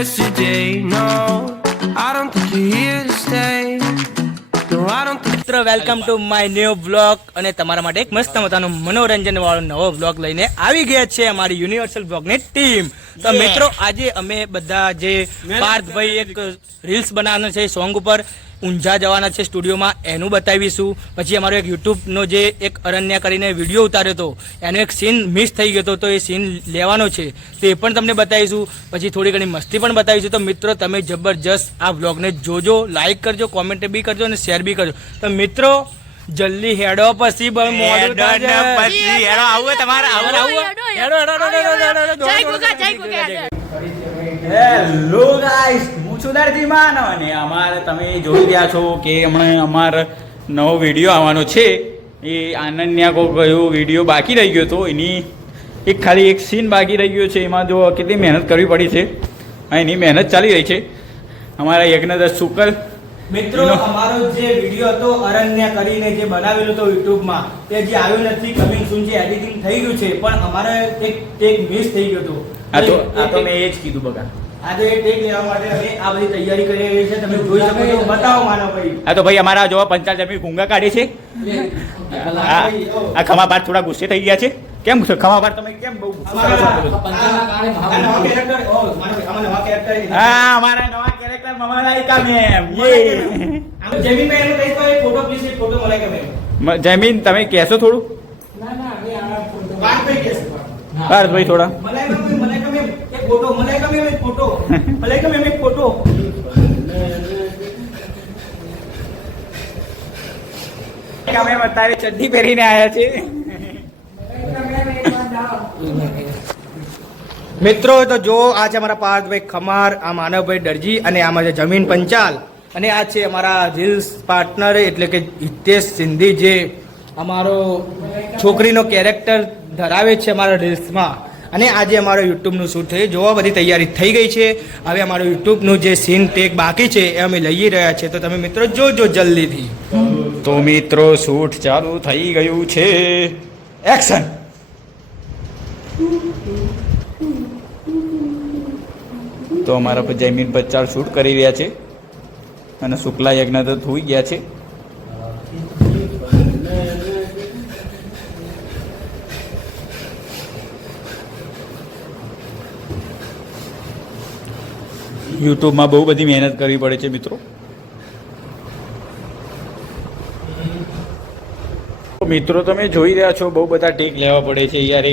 yesterday. No, I don't think you're here to stay. No, I don't think. મિત્રો welcome to my new blog અને તમારા માટે એક મસ્ત મજાનો મનોરંજન વાળો નવો બ્લોગ લઈને આવી ગયા છે અમારી યુનિવર્સલ બ્લોગની ટીમ. તો મિત્રો આજે અમે બધા જે પાર્થભાઈ એક રીલ્સ બનાવવાનો છે સોંગ ઉપર ઊંઝા જવાના છે સ્ટુડિયોમાં એનું બતાવીશું. પછી અમારો એક યુટ્યુબનો જે એક અરણ્યા કરીને વિડીયો ઉતાર્યો હતો એનો એક સીન મિસ થઈ ગયો હતો તો એ સીન લેવાનો છે તો એ પણ તમને બતાવીશું. પછી થોડી ઘણી મસ્તી પણ બતાવીશું. તો મિત્રો તમે જબરજસ્ત આ બ્લોગને જોજો, લાઈક કરજો, કોમેન્ટ બી કરજો અને શેર બી કરજો. તો મિત્રો જલ્દી હેડો પછી બહુ મોડું થાય પછી હેડો આવું તમારે હેલો ગાઈસ, હું છું દરજીમાન અને અમારે તમે જોઈ રહ્યા છો કે હમણાં અમારો નવો વિડીયો આવવાનો છે. એ આનંદન્યા કોઈ કયો વિડીયો બાકી રહી ગયો હતો, એની ખાલી એક સીન બાકી રહી ગયો છે. એમાં જો કેટલી મહેનત કરવી પડી છે, એની મહેનત ચાલી રહી છે અમારા યજ્ઞદત્ત શુકલ. મિત્રો અમારો જે વિડીયો હતો અરણ્યા કરીને જે બનાવેલો હતો યુટ્યુબમાં તે જે આવ્યું નથી, કમિંગ સૂન જે એડિટિંગ થઈ ગયું છે પણ અમારે એક ટેક મિસ થઈ ગયો હતો. આ તો મેં એ જ કીધું બગા. આજે એ ટેક લેવા માટે અમે આ બધી તૈયારી કરી રહી છે. તમે જોઈ શકો છો. બતાવો માનવભાઈ. આ તો ભાઈ અમારા જોવા પંચાલ જમી ગુંગા કાઢે છે. આ ખમાબાર થોડા ગુસ્સે થઈ ગયા છે. કેમ ખમાબાર તમે કેમ બહુ અમારા નવા કેરેક્ટર મમાલાઈકા મેમ. જમીન મેં એનું કહીશ તો એક ફોટો પ્લીઝ, એક ફોટો મળે કે મેમ. જમીન તમે કહેશો થોડું? ભાઈ થોડા અમે અત્યારે ચડ્ડી પહેરીને આવ્યા છે. મિત્રો તો જો આ છે અમારા પાર્થભાઈ ખમાર, આ માનવભાઈ દરજી અને આમાં છે જમીન પંચાલ અને આ છે અમારા રીલ્સ પાર્ટનર એટલે કે હિતેશ સિંધી જે અમારો છોકરીનો કેરેક્ટર ધરાવે છે અમારા રીલ્સમાં. અને આજે અમારો યુટ્યુબનું શૂટ થઈ જોવા બધી તૈયારી થઈ ગઈ છે. હવે અમારું યુટ્યુબનું જે સીન ટેક બાકી છે એ અમે લઈ રહ્યા છે. તો તમે મિત્રો જોજો જલ્દીથી. તો મિત્રો શૂટ ચાલુ થઈ ગયું છે. એક્શન. તો અમારા પર જયમીન બચ્ચાલ શૂટ કરી રહ્યા છે અને શુક્લા યજ્ઞદત્ત હોઈ ગયા છે. યુટ્યુબમાં બહુ બધી મહેનત કરવી પડે છે મિત્રો. મિત્રો તમે જોઈ રહ્યા છો બહુ બધા ટેક લેવા પડે છે યાર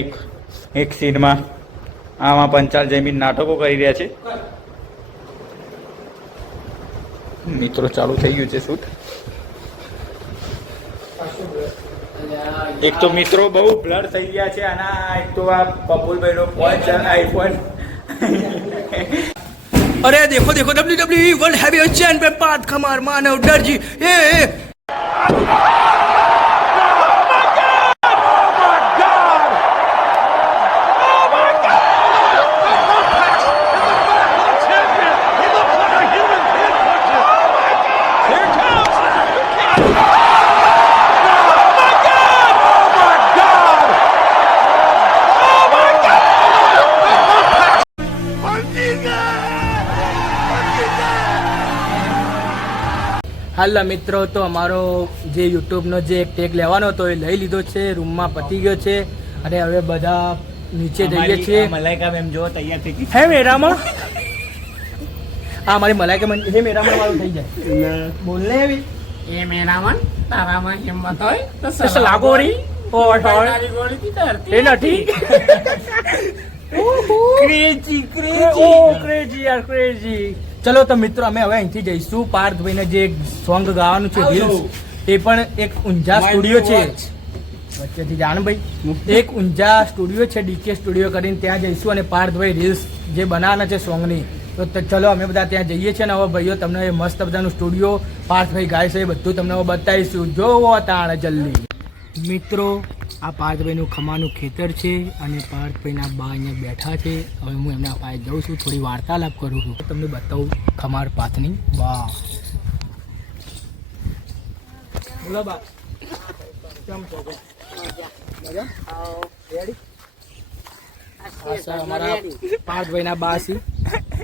એક સીનમાં. આમાં પંચાલ જમીન નાટકો કરી રહ્યા છે. મિત્રો ચાલુ થઈ ગયું છે શૂટ. એક તો મિત્રો બહુ બ્લડ થઈ ગયા છે આના. એક તો આ પપુલભાઈનો ફોન છે, આઈફોન. अरे देखो देखो WWE world heavyweight champion Parth Khamar Manav Darji હાલ મિત્રો તો અમારો જે યુટ્યુબનો જે એક ટેક લેવાનો હતો એ લઈ લીધો છે, રૂમમાં પતી ગયો છે અને હવે બધા નીચે જઈએ છીએ. મલાઈકા મેમ જો તૈયાર થઈ ગઈ હે મેરામાં. હા મારી મલાઈકા મેમ હે મેરામાં વાળું થઈ જાય. બોલને એવી એ મેરામન તારામાં હિંમત હોય તો સલાગોરી ઓ તારી ગોળીથી ધરતી એ નથી. ક્રેઝી ઓ ક્રેઝી યાર ક્રેઝી. ચલો તો મિત્રો અમે હવે અહીંથી જઈશું. પાર્થભાઈને જે સોંગ ગાવાનું છે રીલ્સ એ પણ એક ઊંઝા સ્ટુડિયો છે વચ્ચેથી જાનભાઈ એક ઊંઝા સ્ટુડિયો છે ડીકે સ્ટુડિયો કરીને ત્યાં જઈશું અને પાર્થભાઈ રીલ્સ જે બનાવવાના છે સોંગની તો ચલો અમે બધા ત્યાં જઈએ છીએ ને હવે ભાઈઓ તમને મસ્ત બધાનું સ્ટુડિયો પાર્થભાઈ ગાય છે એ બધું તમને હવે બતાવીશું. જોવો તાણ જલ્દી. મિત્રો આ પાર્થભાઈનું ખમાનું ખેતર છે અને પાર્થભાઈના બા અહીંયા બેઠા છે. હવે હું એમના પાસે જાઉં છું, થોડી વાર્તાલાપ કરું છું, તમને બતાવું ખમાર પાથની. વાહ બોલો બા કેમ છો? મજા? રેડી? અમારા પાર્થભાઈના બા છે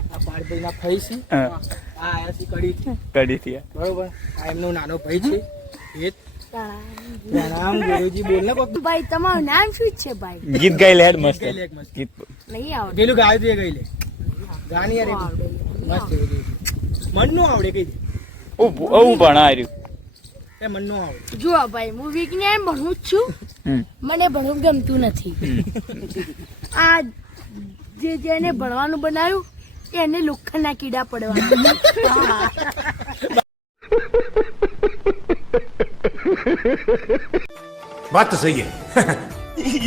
આ પાર્થભાઈના ભાઈ છે. હા, આ આયા છે કડીથી. કડીથી. બરોબર. આ એમનો નાનો ભાઈ છે. એ પ્રણામ ગુરુજી બોલ ને કોક. ભાઈ તમારું નામ શું છે ભાઈ? ગીત ગાઈ લે મસ્ત ગઈ લે એક મસ્ત. ગીત. નહીં આવડે. પેલું ગાયું તું એ ગઈ લે. ગાની યાર એક મસ્ત એવું ગઈ. મન નો આવડે કઈ દે. ઓ ભણાર્યું. એ મન નો આવડે. જુઓ ભાઈ હું વિજ્ઞાન ભણું જ છું. મને ભણવું ગમતું નથી. આ જેને ભણવાનું બનાવ્યું એને લોખંડના કીડા પડવાના. बात तो सही है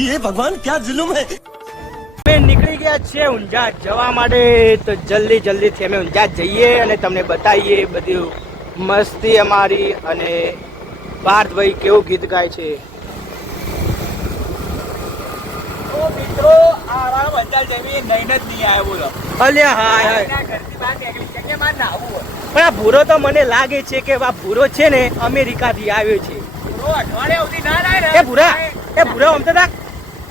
ये भगवान क्या जुल्म है અમે નીકળી ગયા છે ઊંઝા જવા માટે. તો જલ્દી જલ્દીથી અમે ઊંઝા જઈએ અને તમને બતાવીએ બધું મસ્તી અમારી અને પાર્થભાઈ કેવું ગીત ગાય છે. તો મિત્રો આરામ અંદાજ જમી નહીં જ નહીં આવ્યો બોલો. અલ્યા હાય હાય. ઘરથી બહાર નીકળી છે કે માર નાવું હોય. પણ આ ભૂરો તો મને લાગે છે કે આ ભૂરો છે ને અમેરિકાથી આવ્યો છે. અઠવાડિયા સુધી ના લાય ને. એ ભૂરા આમ તો તાક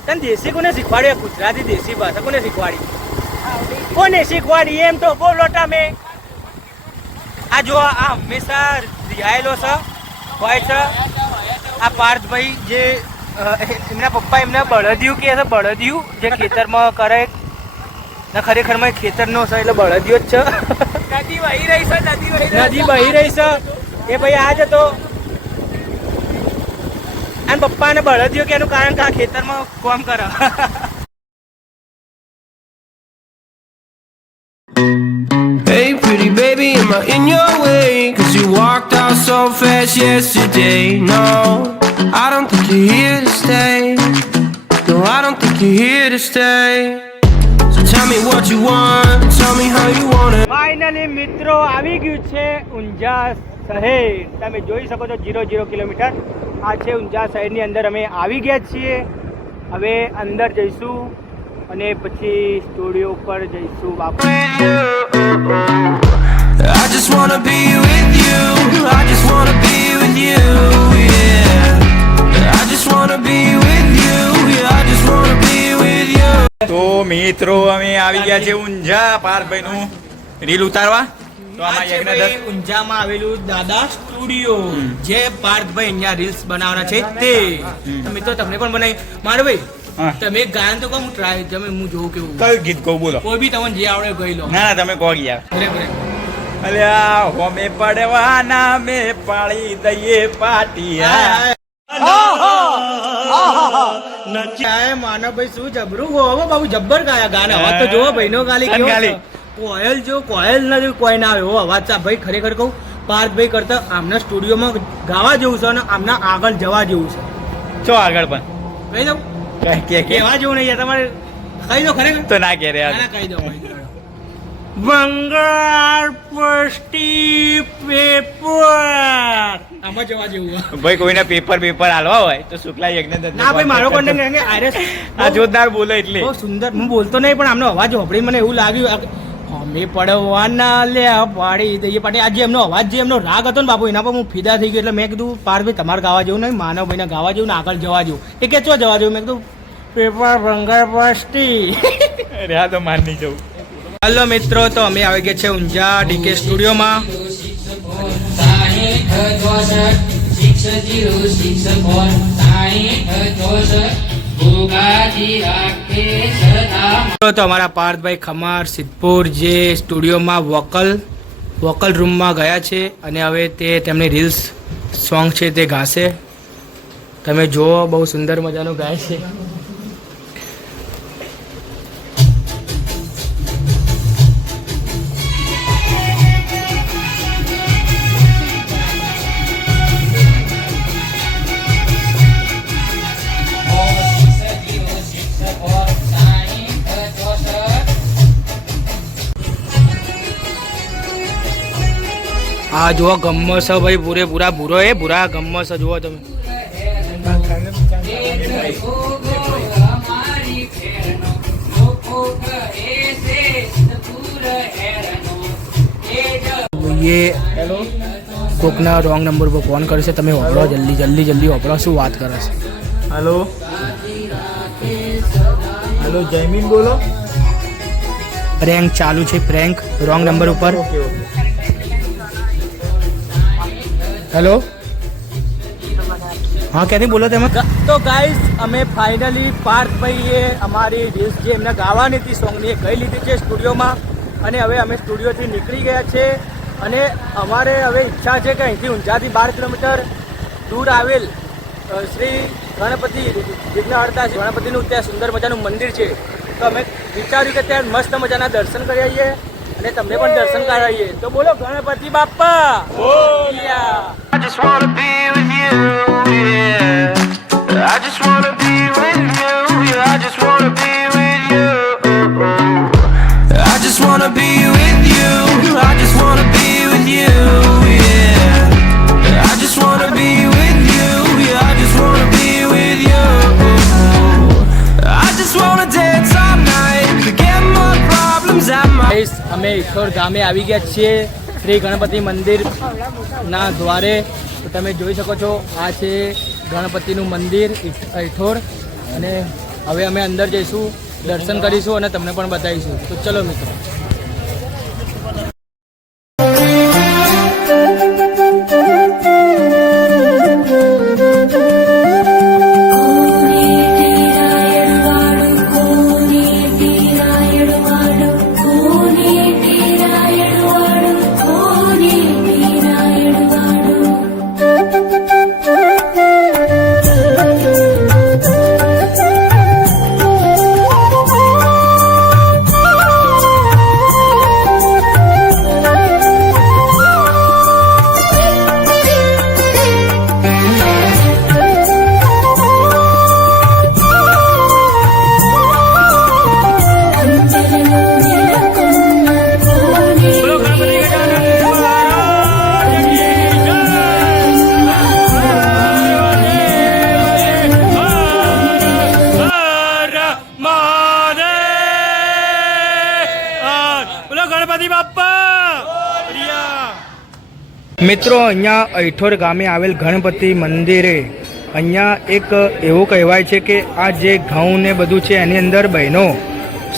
તને દેશી કોને શીખવાડ્યું? ગુજરાતી દેશી ભાષા કોને શીખવાડી? કોને શીખવાડી એમ તો બોલો તમે. આ જો આ હંમેશા રિહાયેલો છે હોય છે આ પાર્થભાઈ જે એમના પપ્પા એમને બળદિયું કહે છે. બળદિયું જે ખેતરમાં કરે ને ખરેખરમાં ખેતરનો છે એટલે બળદિયો જ છે. નદી વહી રહી છે. નદી બહી રહી છે એ ભાઈ આ જ હતો. અને પપ્પાને બળદિયો કે એનું કારણ કે આ ખેતરમાં કામ કરે. Hey pretty baby, am I in your way? Cause you walked out so fast yesterday. No, I don't think you're here to stay. No, I don't think you're here to stay. So tell me what you want, tell me how you want it. Finally મિત્રો આવી ગયું છે ઊંઝા શહેર. તમે જોઈ શકો છો 0 kilometre આ છે ઊંઝા શહેરની અંદર અમે આવી ગયા છીએ. હવે અંદર જઈશું અને પછી સ્ટુડિયો ઉપર જઈશું બાપુ. I just wanna be with you, I just wanna be with you, yeah. I just wanna be with you, yeah, I just wanna be with you. તો મિત્રો અમે આવી ગયા છે ઊંઝા પાર્થભાઈ નું રીલ ઉતારવા. તો આમાં યજ્ઞદત્ત ઊંઝામાં આવેલું દાદા સ્ટુડિયો જે પાર્થભાઈ અહીંયા રીલ્સ બનાવવાના છે તે. તો મિત્રો તમને પણ બનાવી મારે ભાઈ હા. તમે ગાયન તો કહો હું ટ્રાય તમે હું જોઉં કેવું. કયું ગીત કહું બોલો. કોઈ બી તમને જે આવડે ગઈ લો. ના ના તમે કહો ગયા. બરાબર. અલ્યા હોમે પડવાના મે પાળી દઈએ પાટિયા. માનવભાઈ શું જબરું ગો હવે બાબુ જબ્બર ગાયા ગાના. હવે તો જોવો ભાઈનો ગાલી તને કેવો ગાલી. છે. કોયલ જો કોયલ ના જો કોઈ ના આવે એવો અવાજ છે ભાઈ. ખરેખર કહું પાર્થભાઈ કરતા આમના સ્ટુડિયોમાં ગાવા જેવું છે અને આમના આગળ જવા જેવું છે. ચો આગળ પણ કહી દઉં કે કેવા જેવું નહીં યાર તમારે કહી દો ખરેખર. તો ના કે રે ના, ના, કહી દો ભાઈ. બંગાળ પષ્ટી પેપર આમાં જવા જેવું છે. ભાઈ કોઈને પેપર હાલવા હોય તો શુક્લા યજ્ઞદત્ત ના ભાઈ મારો કોન્ટેક્ટ આઈરેસ આ જોરદાર બોલે એટલે બહુ સુંદર. હું બોલતો નહીં પણ આમનો અવાજ સાંભળી મને એવું લાગ્યું અમે પડવાના લે પાડી દઈએ પાટી. આજે એમનો અવાજ જે એમનો રાગ હતો ને બાપુ એના પર હું ફિદા થઈ ગયો. એટલે મેં કીધું પાર્થભાઈ તમારે ગાવા જેવું નહીં, માનવભાઈને ગાવા જેવું ને આગળ જવા જેવું. એ કે ચો જવા જેવું? મેં કીધું પેપર બંગાળ પષ્ટી. અરે આ તો માર નહીં જવું. હલો મિત્રો, તો અમે આવી ગયા છે ઊંઝા ડીકે સ્ટુડિયોમાં. તો અમારા પાર્થભાઈ ખમાર સિદ્ધપુર જે સ્ટુડિયોમાં વોકલ રૂમમાં ગયા છે અને હવે તે તેમની રીલ્સ સોંગ છે તે ગાશે. તમે જુઓ બહુ સુંદર મજાનું ગાય છે. આ જુઓ ગમ્મો છે ભાઈ પૂરેપૂરા ભૂરો એ ભૂરા ગમ્મો છે જુઓ તમે. ये કોકના રોંગ નંબર પર ફોન કરે છે. તમે વાપરો જલ્દી વાપરો. શું વાત કરે છે? હેલો જયમીન બોલો. પ્રેન્ક ચાલુ છે, પ્રેન્ક રોંગ નંબર ઉપર. હેલો, હા ક્યાંથી બોલો તમે? તો ગાઈસ અમે ફાઇનલી પાર્થભાઈએ અમારી રીલ્સ જે એમને ગાવાની હતી સોંગની એ ગઈ લીધી છે સ્ટુડિયોમાં, અને હવે અમે સ્ટુડિયોથી નીકળી ગયા છે. અને અમારે હવે ઈચ્છા છે કે અહીંથી ઊંઝાથી 12 કિલોમીટર દૂર આવેલ શ્રી ગણપતિ વિઘ્નહર્તા શ્રી ગણપતિનું ત્યાં સુંદર મજાનું મંદિર છે. તો અમે વિચાર્યું કે ત્યાં મસ્ત મજાના દર્શન કરી આવીએ અને તમને પણ દર્શન કરાવીએ. તો બોલો Ganpati Bappa. I just wanna be with you, yeah. I just wanna be with you, yeah. I just wanna be with you. I just wanna be with you. I just wanna be with you, yeah. I just wanna be with you, yeah. I just wanna be with you. I just wanna dance all night, forget my problems at my. Guys અમે ઈઠોર ગામે આવી ગયા છીએ શ્રી ગણપતિ મંદિર ના દ્વારે. તો તમે જોઈ શકો છો આ છે ગણપતિનું મંદિર ઈઠોર, અને હવે અમે અંદર જઈશું, દર્શન કરીશું અને તમને પણ બતાવીશું. તો ચલો મિત્રો. મિત્રો અહીંયા ઐઠોર ગામે આવેલ ગણપતિ મંદિરે અહીંયા એક એવું કહેવાય છે કે આ જે ઘઉં ને બધું છે એની અંદર બહેનો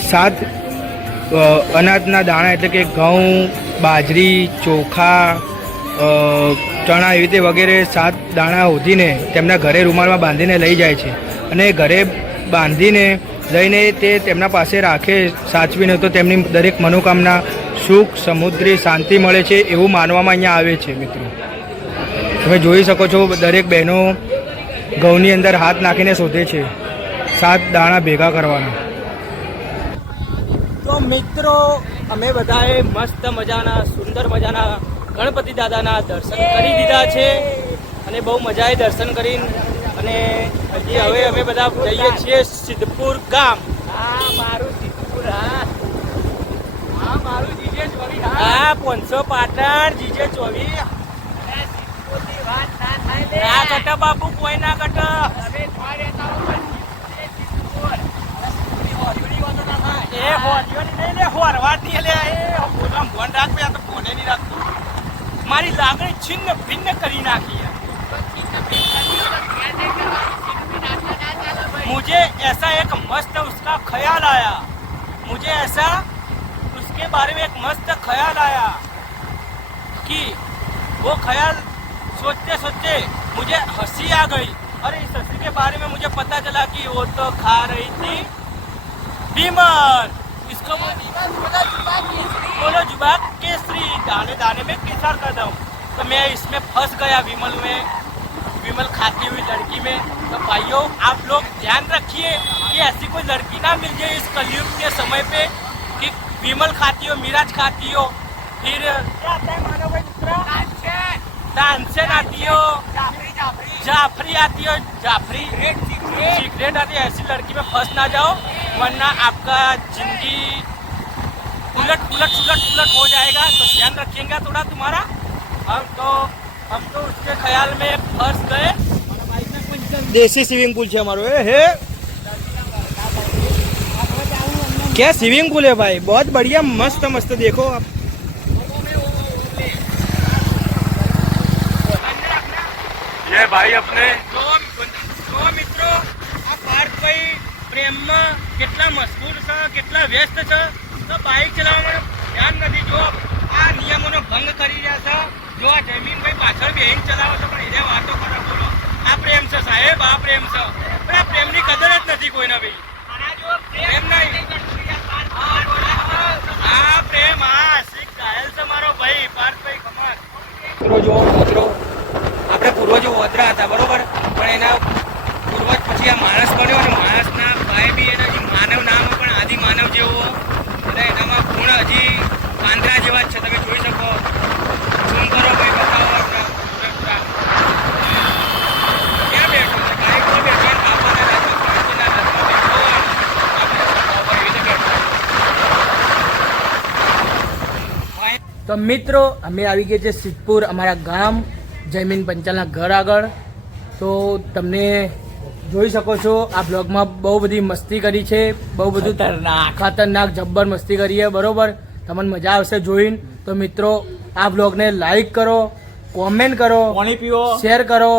7 અનાજના દાણા એટલે કે ઘઉં, બાજરી, ચોખા, ચણા એવી રીતે વગેરે 7 દાણા હોધીને તેમના ઘરે રૂમાલમાં બાંધીને લઈ જાય છે, અને ઘરે બાંધીને લઈને તે તેમના પાસે રાખે સાચવીને, તો તેમની દરેક મનોકામના સુખ, સમુદ્રી શાંતિ મળે છે એવું માનવામાં અહીંયા આવે છે. મિત્રો તમે જોઈ શકો છો દરેક બહેનો ઘઉંની અંદર હાથ નાખીને શોધે છે 7 દાણા ભેગા કરવાના. તો મિત્રો અમે બધાએ મસ્ત મજાના સુંદર મજાના ગણપતિ દાદાના દર્શન કરી દીધા છે, અને બહુ મજાએ દર્શન કરીને, અને હજી હવે અમે બધા જઈએ છીએ સિદ્ધપુર ગામ. મારું સિદ્ધપુર, મારું જીજે 500 પાટણ જીજે 24. ના કટા બાપુ, કોઈ ના કટા. એ હોરીઓની નહીં લે, હોરવાટી લે. એ ફોન રાખવે, આ તો ફોને નહીં રાખતું. મારી લાગણી છિન્ન ભિન્ન કરી નાખી. मुझे ऐसा एक मस्त उसका ख्याल आया, मुझे ऐसा उसके बारे में एक मस्त ख्याल आया कि वो ख्याल सोचते सोचते मुझे हंसी आ गई. और इस हंसी के बारे में मुझे पता चला कि वो तो खा रही थी विमल. इसको बोलो जुबान केसरी, दाने दाने में केसर कदम. तो मैं इसमें फंस गया विमल में, विमल खाती हुई लड़की में. तो भाइयों आप लोग ध्यान रखिए कि ऐसी कोई लड़की ना मिल जाए इस कलयुग के समय पे कि विमल खाती हो, मिराज खाती हो, फिर क्या आता है मानो भाई दूसरा तानसेन आती हो, जाफरी आती हो, जाफरी सिगरेट आती है. ऐसी लड़की में फंस ना जाओ, वरना आपका जिंदगी उलट पुलट उलट पुलट हो जाएगा. तो ध्यान रखिएगा थोड़ा तुम्हारा. हम तो उसके ख्याल में फंस गए. देसी स्विमिंग पूल है हमारो. हे क्या स्विमिंग पूल है भाई, बहुत बढ़िया, मस्त मस्त. देखो आप ये भाई अपने જો મિત્રો આ પાર્થભાઈ પ્રેમમાં કેટલા મશગુલ છે, કેટલા વ્યસ્ત છે, તો બાઇક ચલાવવામાં ધ્યાન નથી. જો આ નિયમોનો ભંગ કરી રહ્યા છે. જો આ જમીનભાઈ પાછળ બેહીને ચલાવો છો પણ એને વાતો કરો બોલો. આ પ્રેમ છે સાહેબ, આ પ્રેમ છે. પણ આ પ્રેમની કદર જ નથી કોઈને ભાઈ. પ્રેમ નહીં. આ પ્રેમ આ શીખ ઘાયલ છે મારો ભાઈ પાર્થભાઈ કમર. મિત્રો જો મિત્રો આપણે પૂર્વજો ઓતરા હતા બરોબર, પણ એના પૂર્વજ પછી આ માણસ બન્યો અને માણસના ભાઈ બી એના જે માનવ નામ પણ આદિ માનવ જેવો એટલે એનામાં ગુણ હજી પાંદડા જેવા જ છે. તમે જોઈ શકો. ઝૂમ કરો ભાઈ, બતાવો. ક્યાં બેઠો છે? બાઈક પર બેઠો ને બાપાના હાથમાં પાણીના હાથમાં બેઠો અને આપણે સભા પર એવી રીતે બેઠો. તો મિત્રો અમે આવી ગયા છે સિદ્ધપુર, અમારા ગામ જયમીન પંચાલના ઘર આગળ. તો તમને જોઈ શકો છો આ બ્લોગમાં બહુ બધી મસ્તી કરી છે, બહુ બધું ખતરનાક જબ્બર મસ્તી કરી છે બરોબર. તમને મજા આવશે જોઈને. તો મિત્રો આ બ્લોગને લાઈક કરો, કોમેન્ટ કરો, પાણી પીવો, શેર કરો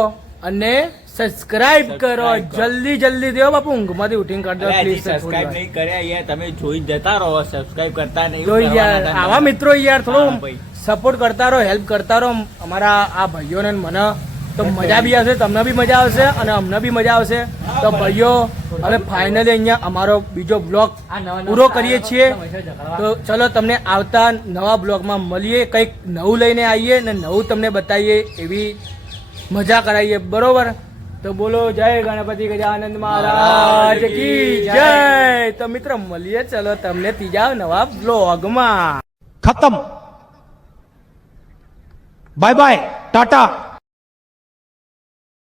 અને સબસ્ક્રાઇબ કરો. જલ્દી જલ્દી દેવો બાપુ, ઊંઘમાંથી ઉઠીને કરી દો પ્લીઝ. સબસ્ક્રાઇબ નહીં કર્યા યાર, તમે જોઈ જતા રહો, સબસ્ક્રાઇબ કરતા નહીં. જોઈ યાર આવા મિત્રો યાર થોડું હા ભાઈ. સપોર્ટ કરતા રહો, હેલ્પ કરતા રહો અમારા આ ભાઈઓને. મને તો મજા બી આવશે, તમને બી મજા આવશે અને અમને બી મજા આવશે. તો ભાઈઓ હવે ફાઇનલી અહીંયા અમારો બીજો બ્લોગ પૂરો કરીએ છીએ. તો ચલો તમને આવતા નવા બ્લોગમાં મળીએ, કંઈક નવું લઈને આવીએ ને નવું તમને બતાવીએ, એવી મજા કરાવીએ બરોબર. તો બોલો જય ગણપતિ ગજાનંદ મહારાજ કી જય. તો મિત્રો મળીએ ચલો તમને ત્રીજા નવા બ્લોગમાં. खत्म बाय बाय टाटा